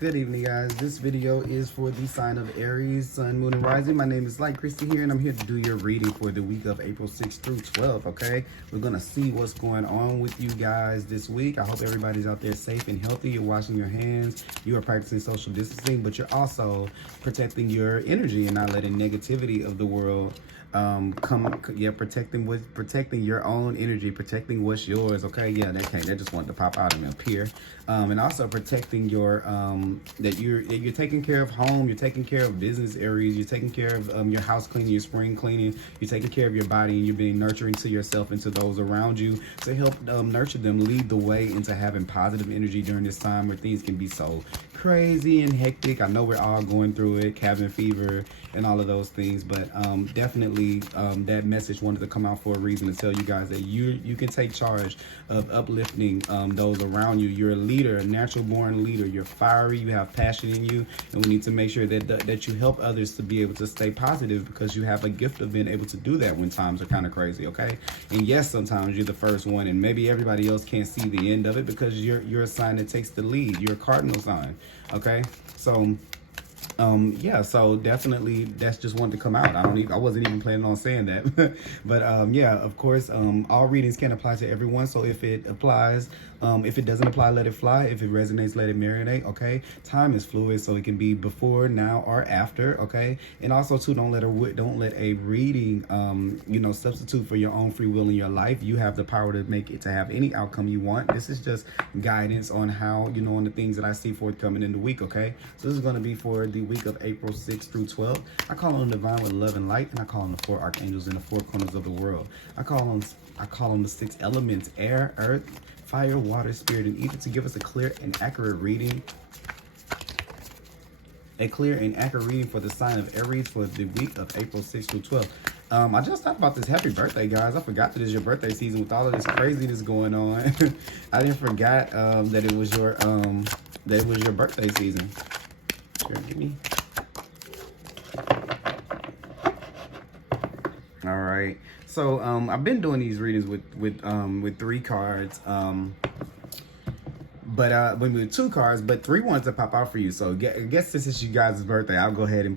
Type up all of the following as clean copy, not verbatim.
Good evening, guys. This video is for the sign of Aries, Sun, Moon, and Rising. My name is Thelightchrissy here, and I'm here to do your reading for the week of April 6th through 12th, okay? We're going to see what's going on with you guys this week. I hope everybody's out there safe and healthy. You're washing your hands. You are practicing social distancing, but you're also protecting your energy and not letting negativity of the world protecting your own energy, protecting what's yours, okay? Yeah, that just wanted to pop out and appear. And also protecting your that you're taking care of home, you're taking care of business areas, you're taking care of your house cleaning, your spring cleaning, you're taking care of your body, and you're being nurturing to yourself and to those around you to help nurture them, lead the way into having positive energy during this time where things can be so crazy and hectic. I know we're all going through it, cabin fever and all of those things, but definitely that message wanted to come out for a reason, to tell you guys that you can take charge of uplifting those around you. You're a leader, a natural born leader. You're fiery, you have passion in you, and we need to make sure that you help others to be able to stay positive, because you have a gift of being able to do that when times are kind of crazy, okay? And yes, sometimes you're the first one, and maybe everybody else can't see the end of it because you're a sign that takes the lead. You're a cardinal sign, okay? So yeah, so definitely that's just wanted to come out. I wasn't even planning on saying that. But yeah, of course, all readings can apply to everyone. So if it applies, if it doesn't apply, let it fly. If it resonates, let it marinate, okay? Time is fluid, so it can be before, now, or after, okay? And also too, don't let a reading substitute for your own free will in your life. You have the power to make it to have any outcome you want. This is just guidance on how, on the things that I see forthcoming in the week, okay? So this is going to be for the week of April 6th through 12th. I call on divine with love and light, and I call on the 4 archangels in the 4 corners of the world. I call on the 6 elements: air, earth, fire, water, spirit, and ether, to give us a clear and accurate reading. A clear and accurate reading for the sign of Aries for the week of April 6th through 12th. I just thought about this. Happy birthday, guys. I forgot that it's your birthday season with all of this craziness going on. I didn't forget that it was your birthday season. Sure, give me. All right. So I've been doing these readings with 3 cards. But with 2 cards, but 3 ones to pop out for you. So I guess since it's you guys' birthday, I'll go ahead and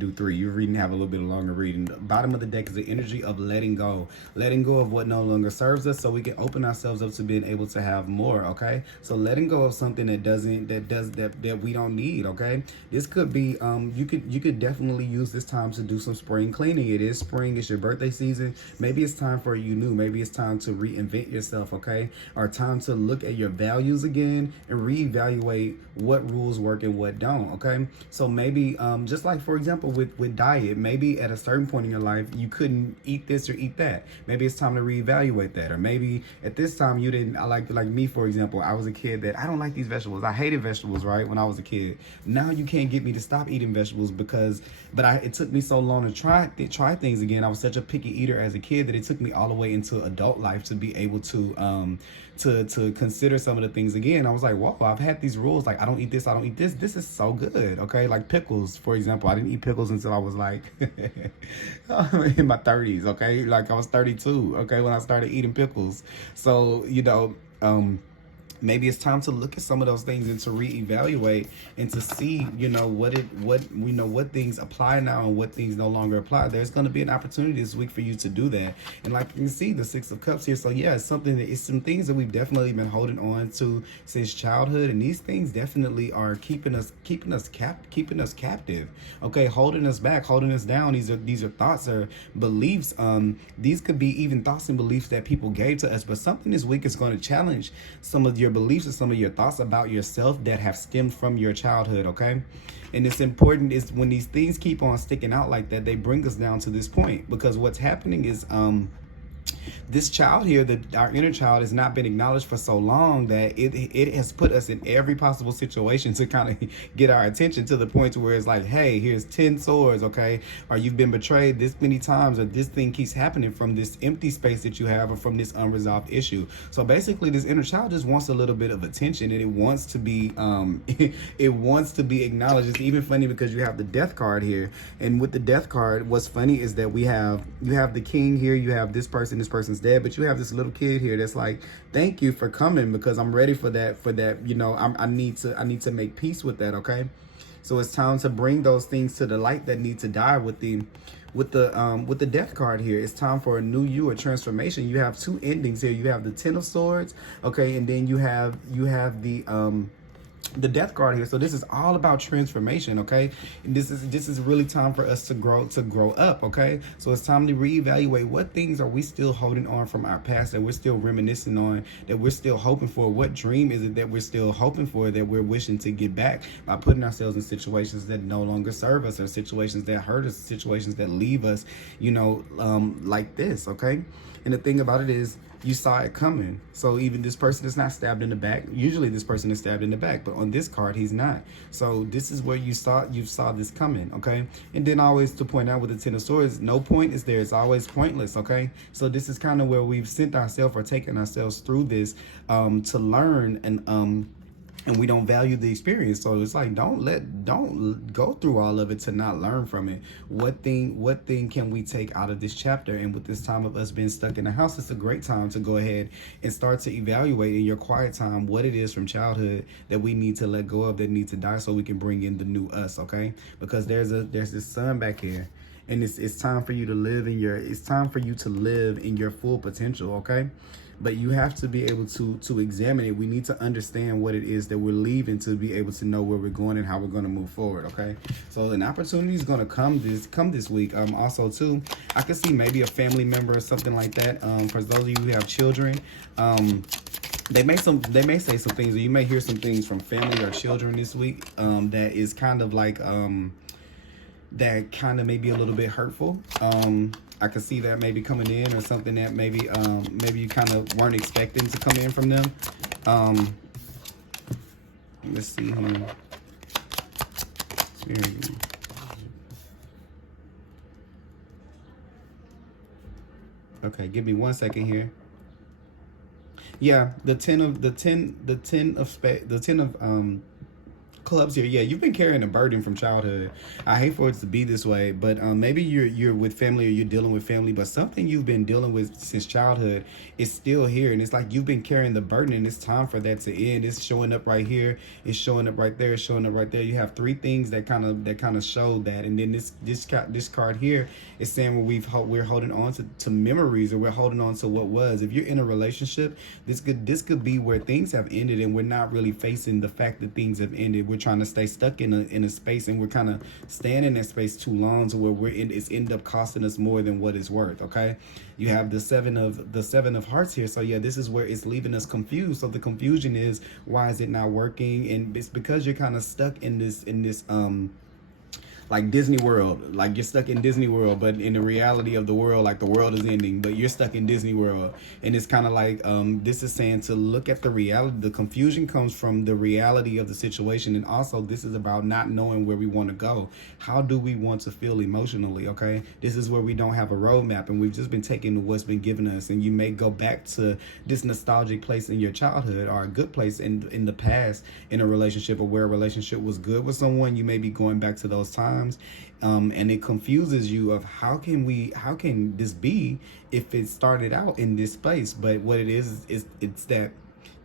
do 3. Your reading have a little bit longer reading. The bottom of the deck is the energy of letting go of what no longer serves us, so we can open ourselves up to being able to have more. Okay, so letting go of something that we don't need. Okay, this could be you could definitely use this time to do some spring cleaning. It is spring. It's your birthday season. Maybe it's time for you new. Maybe it's time to reinvent yourself. Okay, or time to look at your values again and reevaluate what rules work and what don't. Okay, so maybe just like, for example, with diet, maybe at a certain point in your life you couldn't eat this or eat that. Maybe it's time to reevaluate that. Or maybe at this time you didn't. Like me, for example, I was a kid that I don't like these vegetables. I hated vegetables, right, when I was a kid. Now you can't get me to stop eating vegetables it took me so long to try things again. I was such a picky eater as a kid that it took me all the way into adult life to be able to consider some of the things again. I was like, whoa, I've had these rules, like I don't eat this, I don't eat this. This is so good, okay? Like pickles, for example. I didn't eat pickles until I was like in my 30s, okay? Like I was 32, okay, when I started eating pickles. So, maybe it's time to look at some of those things and to reevaluate and to see, what things apply now and what things no longer apply. There's going to be an opportunity this week for you to do that. And like you can see, the 6 of Cups here. So yeah, it's some things that we've definitely been holding on to since childhood, and these things definitely are keeping us captive. Okay, holding us back, holding us down. These are thoughts or beliefs. These could be even thoughts and beliefs that people gave to us, but something this week is going to challenge some of your beliefs or some of your thoughts about yourself that have stemmed from your childhood, okay? And it's important is when these things keep on sticking out like that, they bring us down to this point, because what's happening is this child here, our inner child, has not been acknowledged for so long that it has put us in every possible situation to kind of get our attention, to the point where it's like, hey, here's 10 swords, okay? Or you've been betrayed this many times, or this thing keeps happening from this empty space that you have, or from this unresolved issue. So basically, this inner child just wants a little bit of attention, and it wants to be it wants to be acknowledged. It's even funny because you have the Death card here, and with the Death card, what's funny is that you have the King here, you have this person's person's dead, but you have this little kid here that's like, thank you for coming, because I'm ready for that, you know, I need to make peace with that, okay? So it's time to bring those things to the light that need to die with the death card here. It's time for a new you, a transformation. You have two endings here. You have the Ten of Swords, okay, and then you have the death card here. So this is all about transformation, okay? And this is really time for us to grow up, okay? So it's time to reevaluate what things are we still holding on from our past, that we're still reminiscing on, that we're still hoping for. What dream is it that we're still hoping for, that we're wishing to get back by putting ourselves in situations that no longer serve us, or situations that hurt us, situations that leave us, you know, like this, okay? And the thing about it is, you saw it coming. So even this person is not stabbed in the back. Usually this person is stabbed in the back, but on this card, he's not. So this is where you saw this coming, okay? And then always to point out with the Ten of Swords, no point is there. It's always pointless, okay? So this is kind of where we've sent ourselves or taken ourselves through this to learn, and we don't value the experience. So it's like, don't go through all of it to not learn from it. What thing can we take out of this chapter? And with this time of us being stuck in the house, it's a great time to go ahead and start to evaluate in your quiet time what it is from childhood that we need to let go of, that need to die, so we can bring in the new us, okay? Because there's this sun back here. And it's time for you to live in your full potential, okay? But you have to be able to examine it. We need to understand what it is that we're leaving to be able to know where we're going and how we're going to move forward, okay? So an opportunity is going to come this week. Also too, I could see maybe a family member or something like that. For those of you who have children, they may say some things, or you may hear some things from family or children this week that is kind of like that kind of may be a little bit hurtful. I could see that maybe coming in, or something that maybe you kind of weren't expecting to come in from them. Let's see here. Okay, give me 1 second here. Yeah, the ten of clubs here. Yeah, you've been carrying a burden from childhood. I hate for it to be this way, but maybe you're with family, or you're dealing with family, but something you've been dealing with since childhood is still here, and it's like you've been carrying the burden, and it's time for that to end. It's showing up right here, it's showing up right there, it's showing up right there. You have three things that kind of show that, and then this card here is saying we're holding on to memories, or we're holding on to what was. If you're in a relationship, this could be where things have ended, and we're not really facing the fact that things have ended. We're trying to stay stuck in a space, and we're kind of staying in that space too long, to where it's end up costing us more than what it's worth, okay? You have the seven of hearts here. So yeah, this is where it's leaving us confused. So the confusion is, why is it not working? And it's because you're kind of stuck in this like Disney World. Like you're stuck in Disney World, but in the reality of the world, like the world is ending, but you're stuck in Disney World. And it's kind of like, this is saying to look at the reality. The confusion comes from the reality of the situation. And also this is about not knowing where we want to go. How do we want to feel emotionally, okay? This is where we don't have a roadmap, and we've just been taking what's been given us. And you may go back to this nostalgic place in your childhood, or a good place in the past in a relationship, or where a relationship was good with someone. You may be going back to those times. And it confuses you of how can this be if it started out in this place. But what it is it's that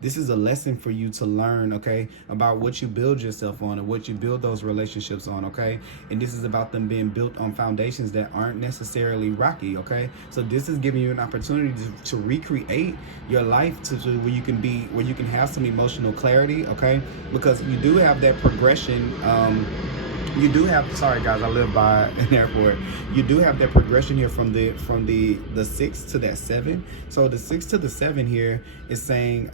this is a lesson for you to learn, okay, about what you build yourself on, and what you build those relationships on, okay? And this is about them being built on foundations that aren't necessarily rocky, okay? So this is giving you an opportunity to recreate your life to where you can have some emotional clarity, okay? Because you do have that progression. Sorry guys, I live by an airport. You do have that progression here from the 6 to that 7. So the 6 to the 7 here is saying,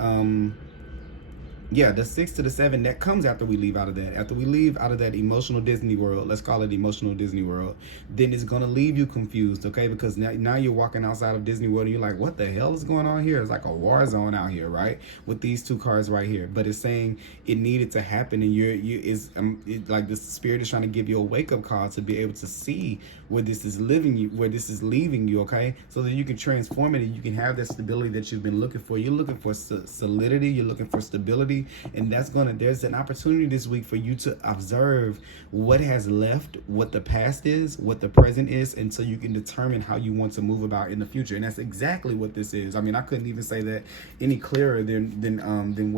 yeah, the 6 to the 7, that comes after we leave out of that. After we leave out of that emotional Disney world, let's call it emotional Disney world, then it's going to leave you confused, okay? Because now you're walking outside of Disney World, and you're like, what the hell is going on here? It's like a war zone out here, right? With these two cards right here. But it's saying it needed to happen, and like the spirit is trying to give you a wake-up call to be able to see where this is leaving you, okay? So that you can transform it, and you can have that stability that you've been looking for. You're looking for solidity, you're looking for stability, opportunity, and there's an opportunity this week for you to observe what has left, what the past is, what the present is, and so you can determine how you want to move about in the future. And that's exactly what this is. I mean, I couldn't even say that any clearer than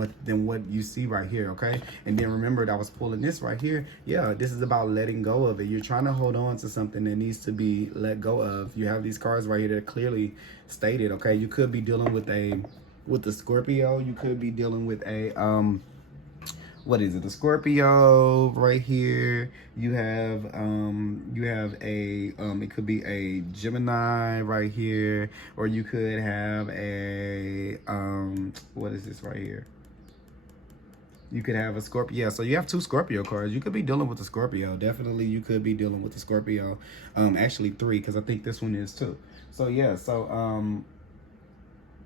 what you see right here, okay? And then remember that I was pulling this right here. Yeah, this is about letting go of it. You're trying to hold on to something that needs to be let go of. You have these cards right here that clearly stated, okay? You could be dealing with the Scorpio. You could be dealing with a what is it? The Scorpio right here. You have a it could be a Gemini right here, or you could have a what is this right here? You could have a Scorpio. Yeah, so you have 2 Scorpio cards. You could be dealing with the Scorpio. Definitely you could be dealing with the Scorpio. Actually 3, because I think this one is 2. So yeah,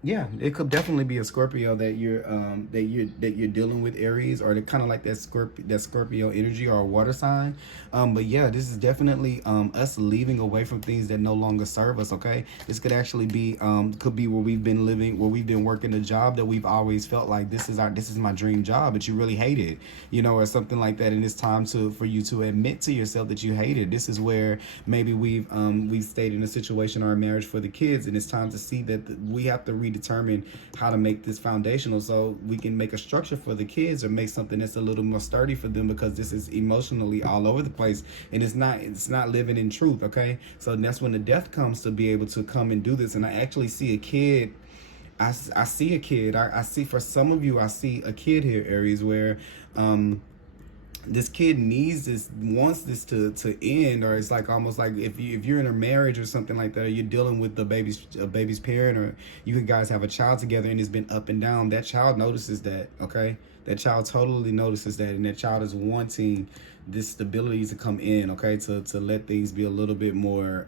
yeah, it could definitely be a Scorpio that you're dealing with, Aries, or kind of like that Scorpio energy, or a water sign. But yeah, this is definitely us leaving away from things that no longer serve us. Okay, this could actually be could be where we've been living, where we've been working a job that we've always felt like this is my dream job, but you really hate it, you know, or something like that. And it's time for you to admit to yourself that you hate it. This is where maybe we've stayed in a situation or a marriage for the kids, and it's time to see that we have to determine how to make this foundational so we can make a structure for the kids, or make something that's a little more sturdy for them, because this is emotionally all over the place, and it's not living in truth. Okay, so that's when the death comes to be able to come and do this. And I actually see a kid. I see a kid. I see, for some of you, I see a kid here, Aries, where this kid wants this to end, or it's like almost like if you're in a marriage or something like that, or you're dealing with the baby's parent, or you guys have a child together and it's been up and down. That child notices that, okay? That child totally notices that, and that child is wanting this stability to come in, okay, to let things be a little bit more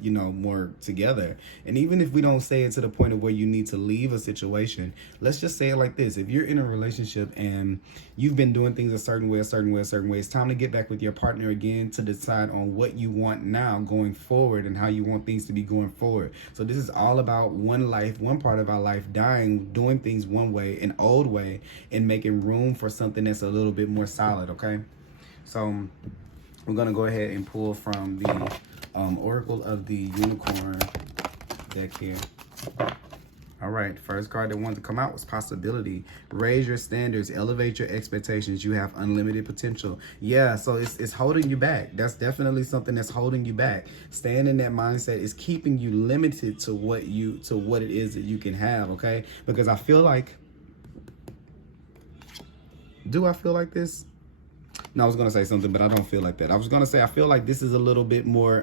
you know, more together. And even if we don't say it to the point of where you need to leave a situation, let's just say it like this: if you're in a relationship and you've been doing things a certain way, it's time to get back with your partner again to decide on what you want now going forward, and how you want things to be going forward. So this is all about one part of our life dying, doing things one way, an old way, and making room for something that's a little bit more solid, okay? So we're going to go ahead and pull from the Oracle of the Unicorn deck here. All right, first card that wanted to come out was possibility. Raise your standards, elevate your expectations. You have unlimited potential. Yeah, so it's holding you back. That's definitely something that's holding you back. Staying in that mindset is keeping you limited to what it is that you can have, okay? Because I feel like, do I feel like this? No, I was gonna say something, but I don't feel like that. I was gonna say I feel like this is a little bit more.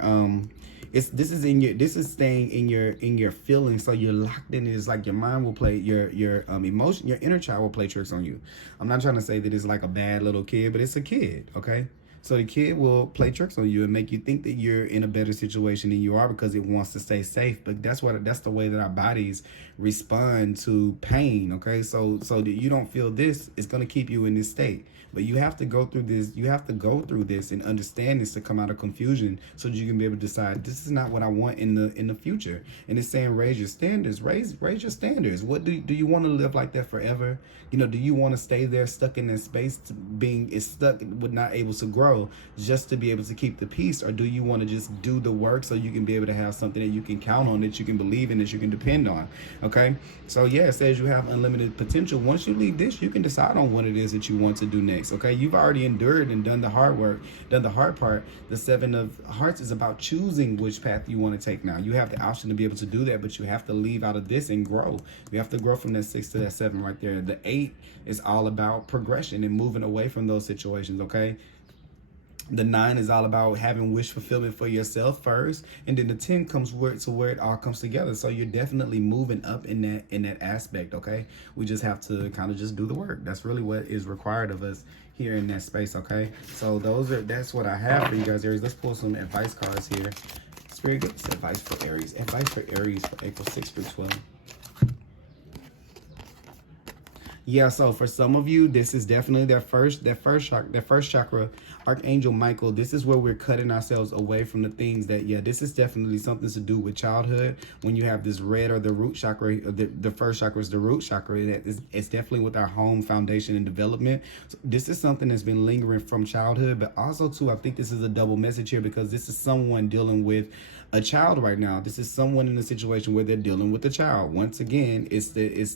This is staying in your feelings, so you're locked in. It's like your mind will play your emotion, your inner child will play tricks on you. I'm not trying to say that it's like a bad little kid, but it's a kid, okay? So the kid will play tricks on you and make you think that you're in a better situation than you are, because it wants to stay safe. But that's the way that our bodies respond to pain, okay? So that you don't feel this, it's gonna keep you in this state. But you have to go through this. You have to go through this and understand this to come out of confusion, so that you can be able to decide, this is not what I want in the future. And it's saying raise your standards. Raise your standards. What do you want to live like that forever? You know, do you want to stay there stuck in that space, stuck with not able to grow, just to be able to keep the peace? Or do you want to just do the work so you can be able to have something that you can count on, that you can believe in, that you can depend on? Okay, so yeah, it says you have unlimited potential. Once you leave this, you can decide on what it is that you want to do next. Okay, you've already endured and done the hard work, done the hard part. The 7 of Hearts is about choosing which path you want to take now. You have the option to be able to do that, but you have to leave out of this and grow. You have to grow from that 6 to that 7 right there. The 8 is all about progression and moving away from those situations, okay? The 9 is all about having wish fulfillment for yourself first, and then the 10 comes where it all comes together. So you're definitely moving up in that aspect, okay? We just have to kind of just do the work. That's really what is required of us here in that space, okay? So that's what I have for you guys, Aries. Let's pull some advice cards here. Spirit, give us advice for Aries. Advice for Aries for April 6th through 12. Yeah, so for some of you, this is definitely that first chakra, Archangel Michael. This is where we're cutting ourselves away from the things that, yeah, this is definitely something to do with childhood. When you have this red or the root chakra, the first chakra is the root chakra. It's definitely with our home foundation and development. So this is something that's been lingering from childhood, but also too, I think this is a double message here because this is someone dealing with a child right now. This is someone in a situation where they're dealing with a child. Once again, it's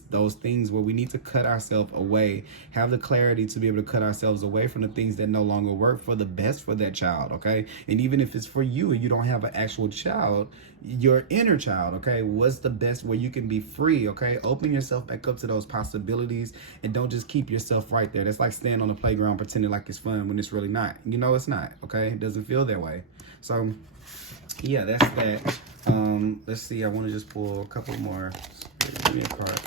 those things where we need to cut ourselves away, have the clarity to be able to cut ourselves away from the things that no longer work for the best for that child, okay? And even if it's for you and you don't have an actual child, your inner child, okay? What's the best where you can be free, okay? Open yourself back up to those possibilities and don't just keep yourself right there. That's like staying on the playground pretending like it's fun when it's really not. You know it's not, okay? It doesn't feel that way. So yeah, that's that. Let's see. I want to just pull a couple more. Give me a card.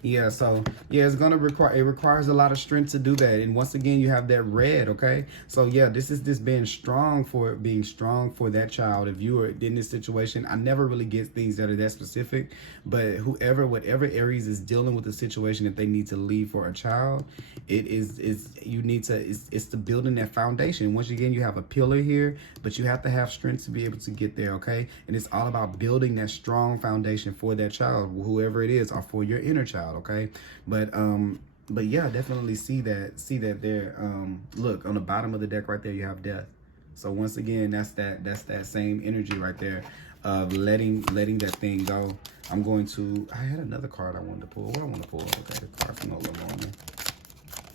Yeah, so yeah, it requires a lot of strength to do that. And once again, you have that red, okay? So yeah, this is this being strong for that child. If you are in this situation, I never really get things that are that specific, but whatever Aries is dealing with the situation that they need to leave for a child, it's the building that foundation. Once again, you have a pillar here, but you have to have strength to be able to get there, okay? And it's all about building that strong foundation for that child, whoever it is, or for your inner child. Okay, but yeah, definitely see that there. Look on the bottom of the deck right there, you have death. So once again, that's that same energy right there of letting that thing go. I'm going to. I had another card I wanted to pull. What I want to pull? Okay, the card from Oklahoma.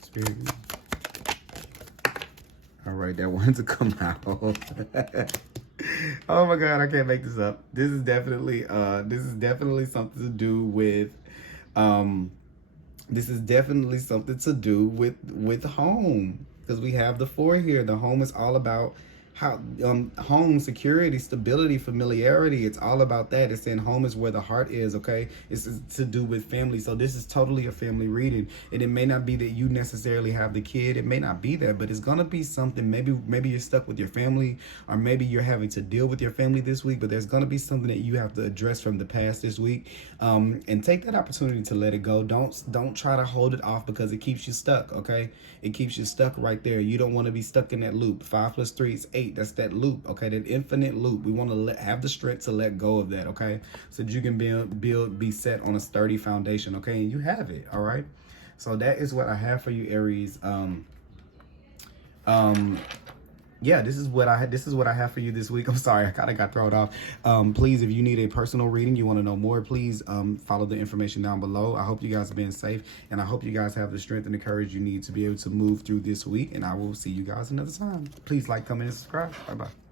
Spirit. All right, that wanted to come out. Oh my God, I can't make this up. This is definitely something to do with. This is definitely something to do with home, because we have the 4 here. The home is all about how home, security, stability, familiarity. It's all about that. It's saying home is where the heart is, okay? It's to do with family. So this is totally a family reading, and it may not be that you necessarily have the kid. It may not be that, but it's gonna be something. Maybe you're stuck with your family, or maybe you're having to deal with your family this week, but there's gonna be something that you have to address from the past this week, and take that opportunity to let it go. Don't try to hold it off because it keeps you stuck, okay? It keeps you stuck right there. You don't want to be stuck in that loop. 5 + 3 is 8. That's that loop, okay? That infinite loop. We want to have the strength to let go of that, okay? So that you can be set on a sturdy foundation, okay? And you have it, all right? So that is what I have for you, Aries. Yeah, this is what I have for you this week. I'm sorry, I kind of got thrown off. Please, if you need a personal reading, you want to know more, please follow the information down below. I hope you guys have been safe, and I hope you guys have the strength and the courage you need to be able to move through this week, and I will see you guys another time. Please like, comment, and subscribe. Bye-bye.